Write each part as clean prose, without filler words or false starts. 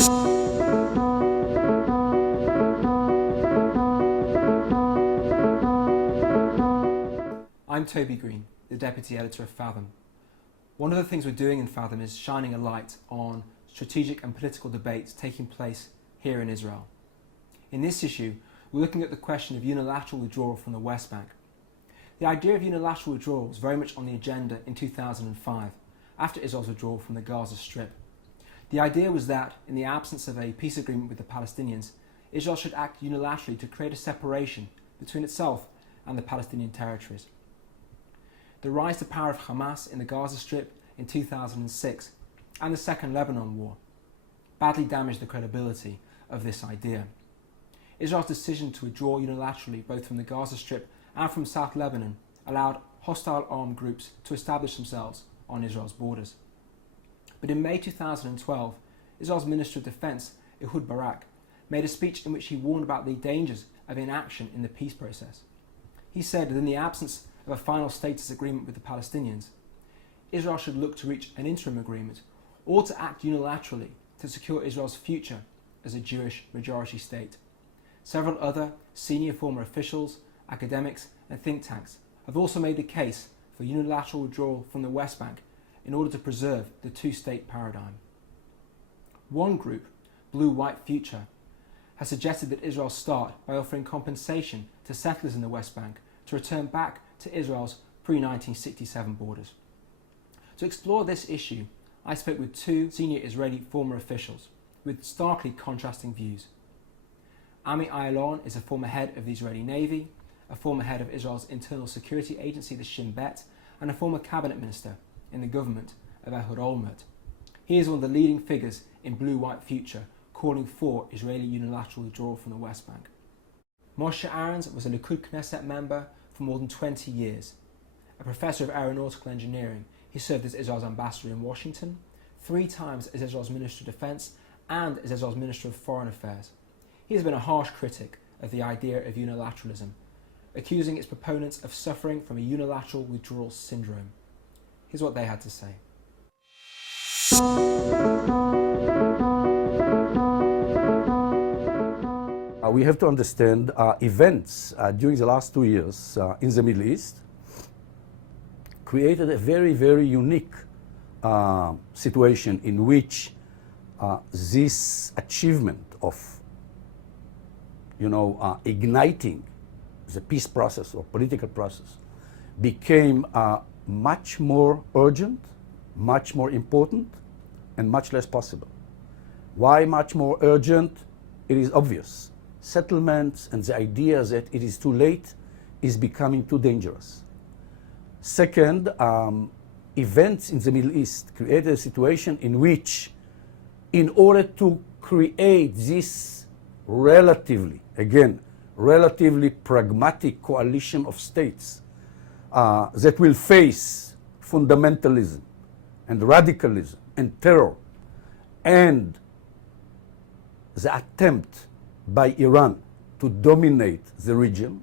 I'm Toby Greene, the Deputy Editor of Fathom. One of the things we're doing in Fathom is shining a light on strategic and political debates taking place here in Israel. In this issue, we're looking at the question of unilateral withdrawal from the West Bank. The idea of unilateral withdrawal was very much on the agenda in 2005, after Israel's withdrawal from the Gaza Strip. The idea was that, in the absence of a peace agreement with the Palestinians, Israel should act unilaterally to create a separation between itself and the Palestinian territories. The rise to power of Hamas in the Gaza Strip in 2006 and the Second Lebanon War badly damaged the credibility of this idea. Israel's decision to withdraw unilaterally both from the Gaza Strip and from South Lebanon allowed hostile armed groups to establish themselves on Israel's borders. But in May 2012, Israel's Minister of Defense, Ehud Barak, made a speech in which he warned about the dangers of inaction in the peace process. He said that in the absence of a final status agreement with the Palestinians, Israel should look to reach an interim agreement or to act unilaterally to secure Israel's future as a Jewish majority state. Several other senior former officials, academics and think tanks have also made the case for unilateral withdrawal from the West Bank in order to preserve the two-state paradigm. One group, Blue-White Future, has suggested that Israel start by offering compensation to settlers in the West Bank to return back to Israel's pre-1967 borders. To explore this issue, I spoke with two senior Israeli former officials with starkly contrasting views. Ami Ayalon is a former head of the Israeli Navy, a former head of Israel's internal security agency, the Shin, and a former cabinet minister in the government of Ehud Olmert. He is one of the leading figures in Blue-White Future, calling for Israeli unilateral withdrawal from the West Bank. Moshe Arens was a Likud Knesset member for more than 20 years. A professor of aeronautical engineering, he served as Israel's ambassador in Washington, 3 times as Israel's Minister of Defense and as Israel's Minister of Foreign Affairs. He has been a harsh critic of the idea of unilateralism, accusing its proponents of suffering from a unilateral withdrawal syndrome. Here's what they had to say. We have to understand events during the last 2 years in the Middle East created a very, very unique situation in which this achievement of, igniting the peace process or political process became much more urgent, much more important, and much less possible. Why much more urgent? It is obvious. Settlements and the idea that it is too late is becoming too dangerous. Second, events in the Middle East created a situation in which, in order to create this relatively pragmatic coalition of states that will face fundamentalism and radicalism and terror and the attempt by Iran to dominate the region,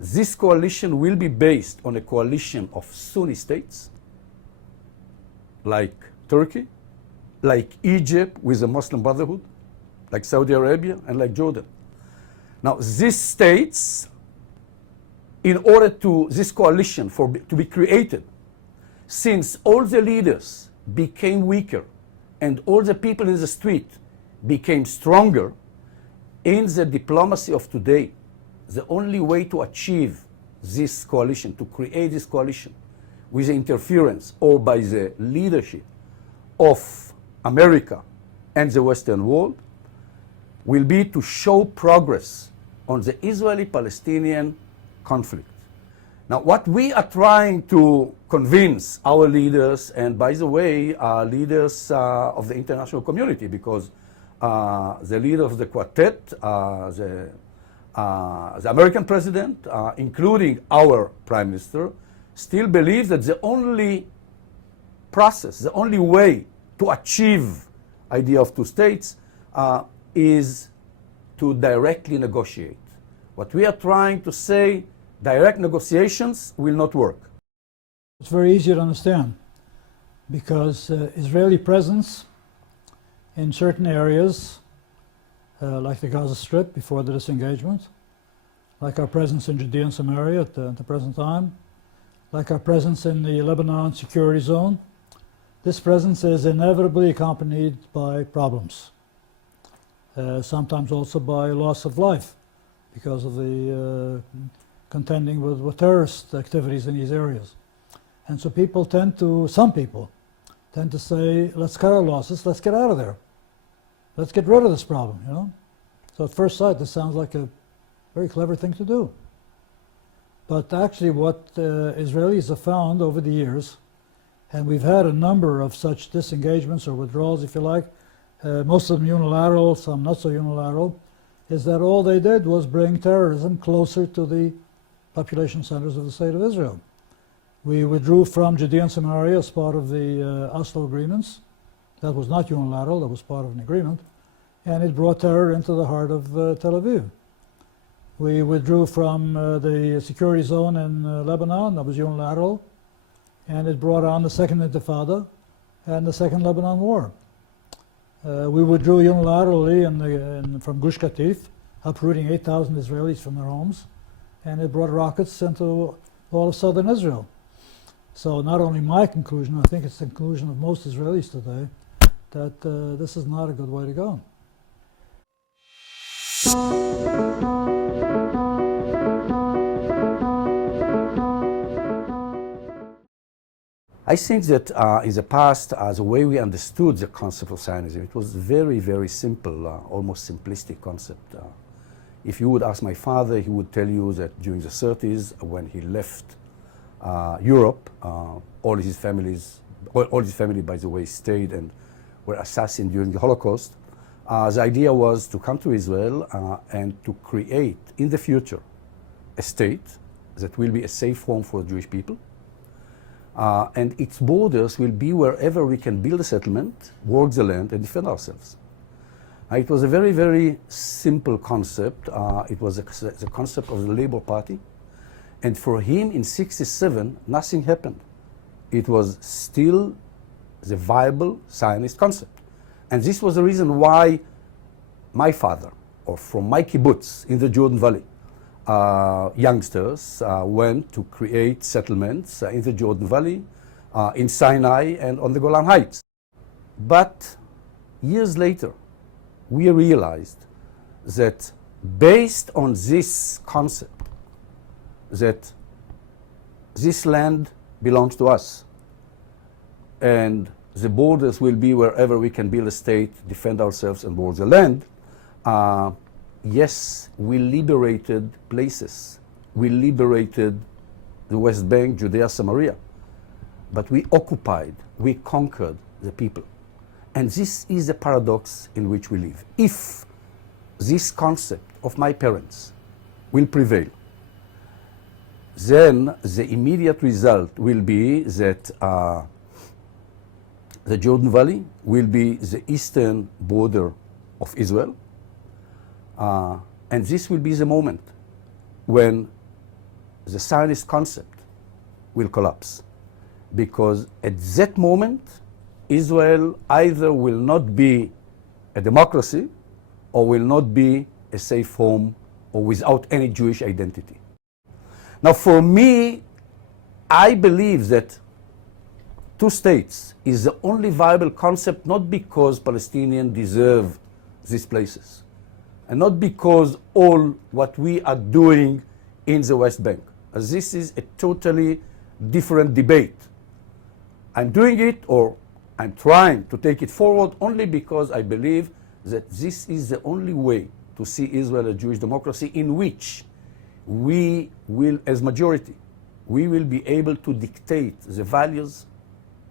this coalition will be based on a coalition of Sunni states like Turkey, like Egypt with the Muslim Brotherhood, like Saudi Arabia, and like Jordan. Now, these states, in order to this coalition to be created, since all the leaders became weaker and all the people in the street became stronger, in the diplomacy of today, the only way to achieve this coalition, to create this coalition with the interference or by the leadership of America and the Western world, will be to show progress on the Israeli-Palestinian conflict. Now, what we are trying to convince our leaders, and by the way, leaders of the international community, because the leader of the quartet, the American president, including our prime minister, still believes that the only process, the only way to achieve idea of two states is to directly negotiate. What we are trying to say, direct negotiations will not work. It's very easy to understand because Israeli presence in certain areas, like the Gaza Strip before the disengagement, like our presence in Judea and Samaria at the present time, like our presence in the Lebanon security zone. This presence is inevitably accompanied by problems, sometimes also by loss of life because of the contending with terrorist activities in these areas. And so some people tend to say, let's cut our losses, let's get out of there. Let's get rid of this problem, you know? So at first sight, this sounds like a very clever thing to do. But actually what Israelis have found over the years, and we've had a number of such disengagements or withdrawals, if you like, most of them unilateral, some not so unilateral, is that all they did was bring terrorism closer to the population centers of the State of Israel. We withdrew from Judea and Samaria as part of the Oslo agreements. That was not unilateral, that was part of an agreement. And it brought terror into the heart of Tel Aviv. We withdrew from the security zone in Lebanon, that was unilateral. And it brought on the Second Intifada and the Second Lebanon War. We withdrew unilaterally from Gush Katif, uprooting 8,000 Israelis from their homes. And it brought rockets into all of southern Israel. So not only my conclusion, I think it's the conclusion of most Israelis today, that this is not a good way to go. I think that in the past, the way we understood the concept of Zionism, it was very, very simple, almost simplistic concept. If you would ask my father, he would tell you that during the 30s, when he left Europe, all his family, by the way, stayed and were assassinated during the Holocaust. The idea was to come to Israel and to create, in the future, a state that will be a safe home for Jewish people. And its borders will be wherever we can build a settlement, work the land, and defend ourselves. It was a very, very simple concept. It was the concept of the Labour Party. And for him, in '67, nothing happened. It was still the viable Zionist concept. And this was the reason why my father, or from my kibbutz in the Jordan Valley, youngsters went to create settlements in the Jordan Valley, in Sinai, and on the Golan Heights. But years later, we realized that based on this concept, that this land belongs to us, and the borders will be wherever we can build a state, defend ourselves, and board the land. Yes, we liberated places. We liberated the West Bank, Judea, Samaria. But we occupied, we conquered the people. And this is the paradox in which we live. If this concept of my parents will prevail, then the immediate result will be that the Jordan Valley will be the eastern border of Israel. And this will be the moment when the Zionist concept will collapse. Because at that moment, Israel either will not be a democracy or will not be a safe home or without any Jewish identity. Now, for me, I believe that two states is the only viable concept, not because Palestinians deserve these places, and not because all what we are doing in the West Bank. As this is a totally different debate. I'm doing it, or I'm trying to take it forward only because I believe that this is the only way to see Israel a Jewish democracy in which we will, as majority, we will be able to dictate the values,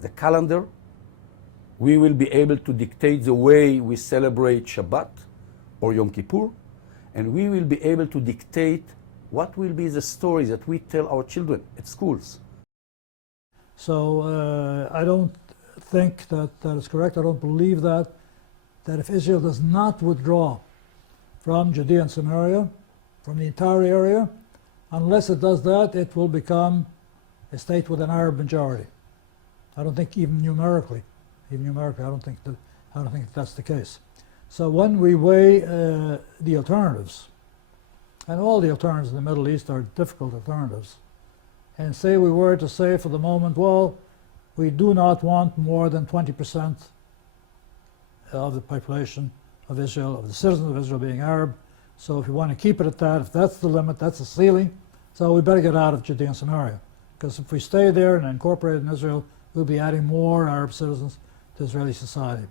the calendar. We will be able to dictate the way we celebrate Shabbat or Yom Kippur, and we will be able to dictate what will be the story that we tell our children at schools. So I don't think that is correct. I don't believe that if Israel does not withdraw from Judea and Samaria, from the entire area, unless it does that, it will become a state with an Arab majority. I don't think even numerically, I I don't think that's the case. So when we weigh the alternatives, and all the alternatives in the Middle East are difficult alternatives, and say we were to say for the moment, well, we do not want more than 20% of the population of Israel, of the citizens of Israel being Arab. So if you want to keep it at that, if that's the limit, that's the ceiling, so we better get out of Judea and Samaria. Because if we stay there and incorporate in Israel, we'll be adding more Arab citizens to Israeli society.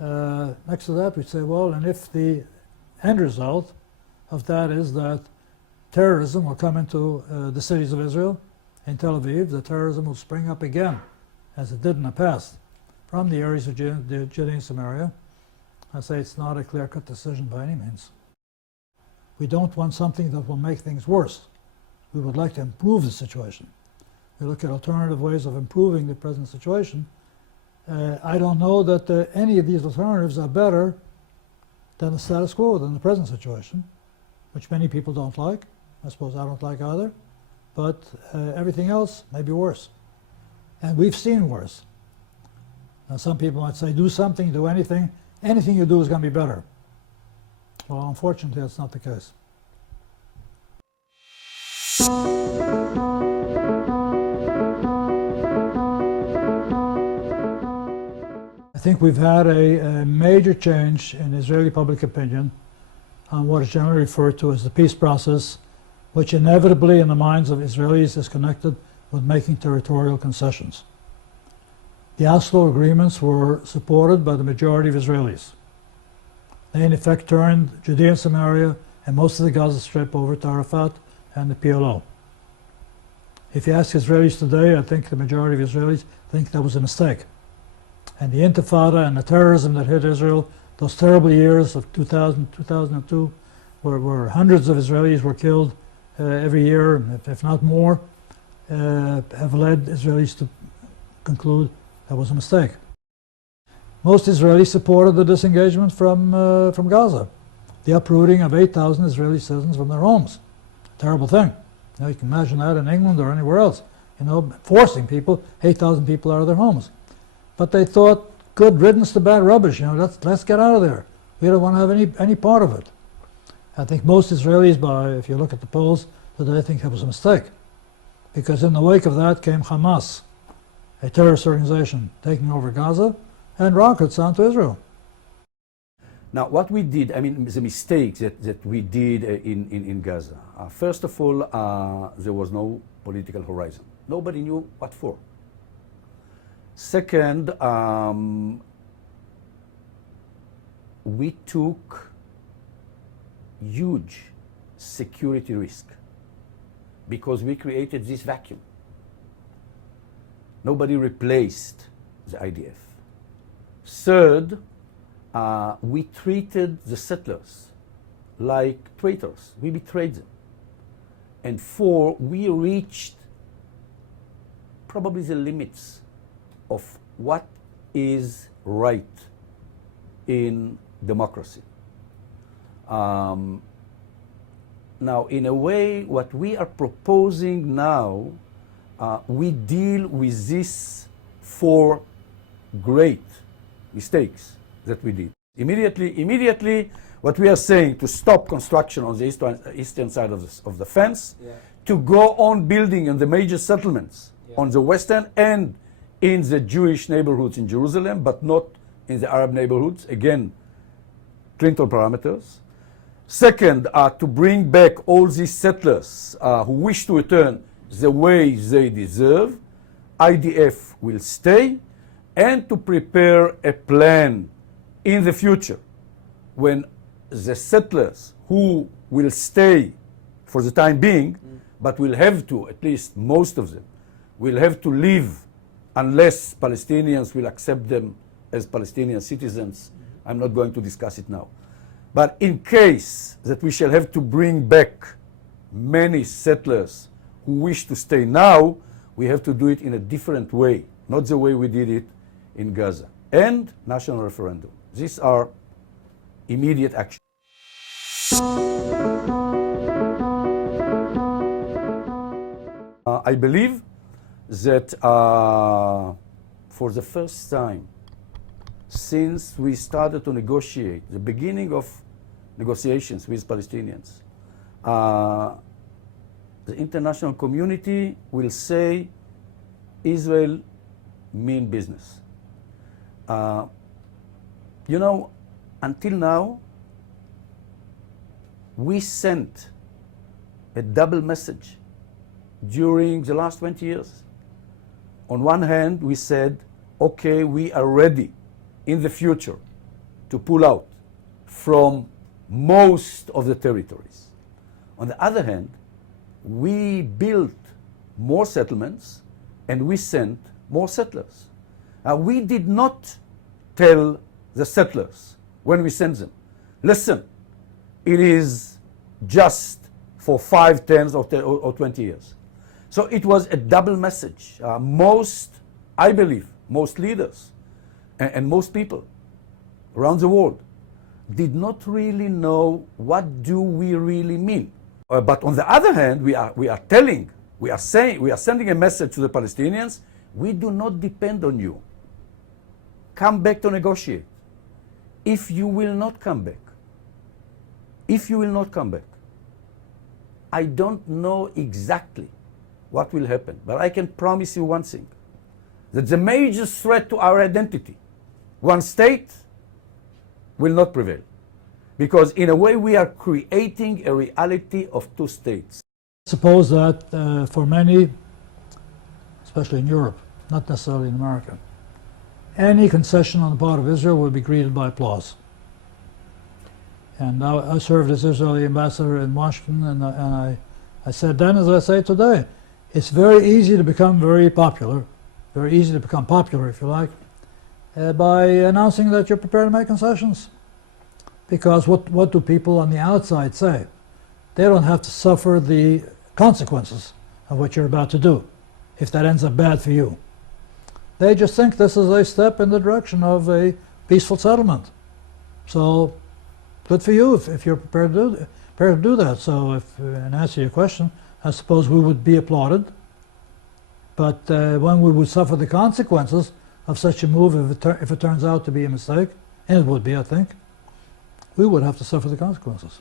Next to that, we say, well, and if the end result of that is that terrorism will come into the cities of Israel, in Tel Aviv, the terrorism will spring up again, as it did in the past, from the areas of Judea and Samaria. I say it's not a clear-cut decision by any means. We don't want something that will make things worse. We would like to improve the situation. We look at alternative ways of improving the present situation. I don't know that any of these alternatives are better than the status quo, than the present situation, which many people don't like. I suppose I don't like either. But everything else may be worse. And we've seen worse. Now some people might say, do something, do anything. Anything you do is going to be better. Well, unfortunately, that's not the case. I think we've had a major change in Israeli public opinion on what is generally referred to as the peace process, which inevitably in the minds of Israelis is connected with making territorial concessions. The Oslo agreements were supported by the majority of Israelis. They in effect turned Judea and Samaria and most of the Gaza Strip over to Arafat and the PLO. If you ask Israelis today, I think the majority of Israelis think that was a mistake. And the Intifada and the terrorism that hit Israel, those terrible years of 2000, 2002, where hundreds of Israelis were killed every year, if not more, have led Israelis to conclude that was a mistake. Most Israelis supported the disengagement from Gaza, the uprooting of 8,000 Israeli citizens from their homes. Terrible thing. You know, you can imagine that in England or anywhere else. You know, forcing people, 8,000 people out of their homes. But they thought, good riddance to bad rubbish. You know, let's get out of there. We don't want to have any part of it. I think most Israelis, if you look at the polls today, think that was a mistake, because in the wake of that came Hamas, a terrorist organization taking over Gaza, and rockets onto Israel. Now, what we did, I mean, the mistakes that we did in Gaza. First of all, there was no political horizon. Nobody knew what for. Second, we took huge security risk because we created this vacuum. Nobody replaced the IDF. Third, we treated the settlers like traitors. We betrayed them. And four, we reached probably the limits of what is right in democracy. Now, in a way, what we are proposing now, we deal with these four great mistakes that we did. Immediately, what we are saying, to stop construction on the eastern side of the fence, to go on building in the major settlements on the western and in the Jewish neighborhoods in Jerusalem, but not in the Arab neighborhoods. Again, Clinton parameters. Second, to bring back all these settlers who wish to return the way they deserve. IDF will stay, and to prepare a plan in the future when the settlers who will stay for the time being, but will have to, at least most of them, will have to leave unless Palestinians will accept them as Palestinian citizens. I'm not going to discuss it now. But in case that we shall have to bring back many settlers who wish to stay now, we have to do it in a different way, not the way we did it in Gaza. And national referendum. These are immediate actions. I believe that for the first time since we started to negotiate, the beginning of negotiations with Palestinians, the international community will say Israel mean business. You know, until now, we sent a double message during the last 20 years. On one hand, we said, okay, we are ready in the future to pull out from most of the territories. On the other hand, we built more settlements and we sent more settlers. We did not tell the settlers when we sent them, listen, it is just for 5, 10, or 20 years. So it was a double message. I believe, most leaders and most people around the world did not really know what do we really mean. But on the other hand, we are sending a message to the Palestinians, we do not depend on you. Come back to negotiate. If you will not come back, I don't know exactly what will happen, but I can promise you one thing, that the major threat to our identity, one state, will not prevail. Because in a way we are creating a reality of two states. Suppose that for many, especially in Europe, not necessarily in America, any concession on the part of Israel will be greeted by applause. And now I served as Israeli ambassador in Washington, and I said then, as I say today, it's very easy to become very popular, very easy to become popular, if you like, by announcing that you're prepared to make concessions. Because what do people on the outside say? They don't have to suffer the consequences of what you're about to do, if that ends up bad for you. They just think this is a step in the direction of a peaceful settlement. So, good for you if you're prepared to do that. So, in answer to your question, I suppose we would be applauded. But when we would suffer the consequences of such a move, if it turns out to be a mistake, and it would be, I think, we would have to suffer the consequences.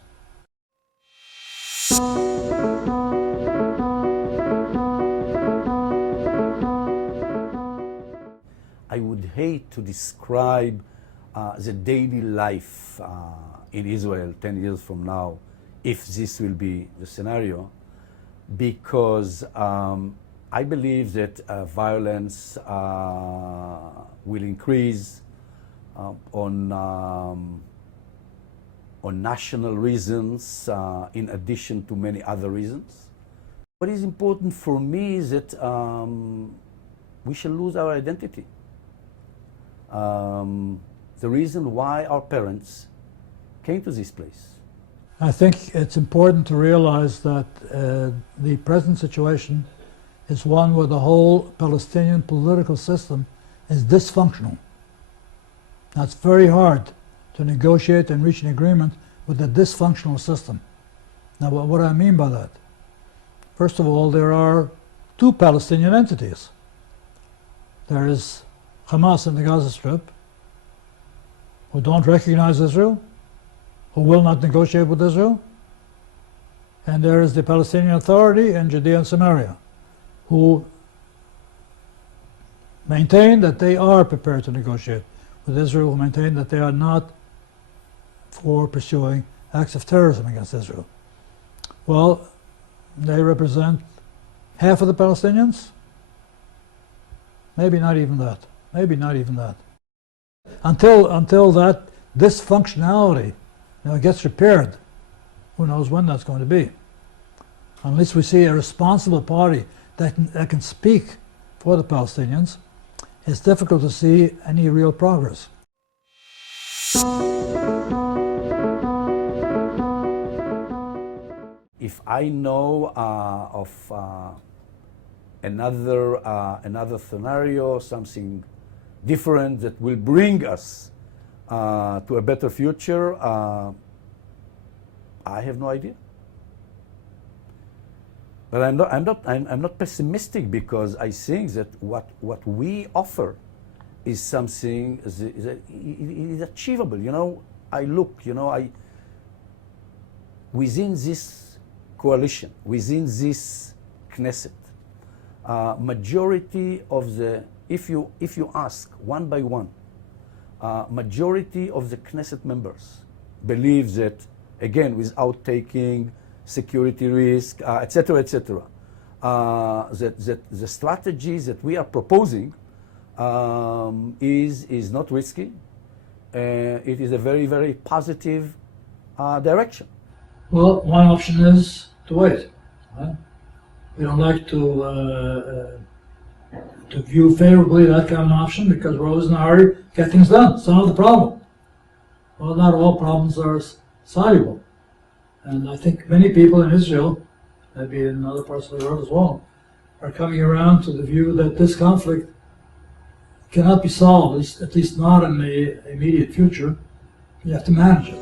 I would hate to describe the daily life in Israel 10 years from now, if this will be the scenario, because I believe that violence will increase on national reasons, in addition to many other reasons. What is important for me is that we shall lose our identity. The reason why our parents came to this place. I think it's important to realize that the present situation is one where the whole Palestinian political system is dysfunctional. Now, it's very hard to negotiate and reach an agreement with a dysfunctional system. Now, what do I mean by that? First of all, there are two Palestinian entities. There is Hamas in the Gaza Strip, who don't recognize Israel, who will not negotiate with Israel, and there is the Palestinian Authority in Judea and Samaria, who maintain that they are prepared to negotiate with Israel, who maintain that they are not for pursuing acts of terrorism against Israel. Well, they represent half of the Palestinians, maybe not even that. Maybe not even that. Until that dysfunctionality gets repaired, who knows when that's going to be. Unless we see a responsible party that can speak for the Palestinians, it's difficult to see any real progress. If I know of another scenario, something different that will bring us to a better future, I have no idea. But I'm not pessimistic, because I think that what we offer is something it is achievable. You know, I look, you know, within this coalition, within this Knesset, majority of the, if you ask one by one, majority of the Knesset members believe that, again, without taking security risk, etc., etc., that the strategy that we are proposing is not risky. It is a very, very positive direction. Well, one option is to wait. Right? We don't like to view favorably that kind of option because we're always in a hurry to get things done, solve the problem. Well, not all problems are soluble. And I think many people in Israel, maybe in other parts of the world as well, are coming around to the view that this conflict cannot be solved, at least not in the immediate future. You have to manage it.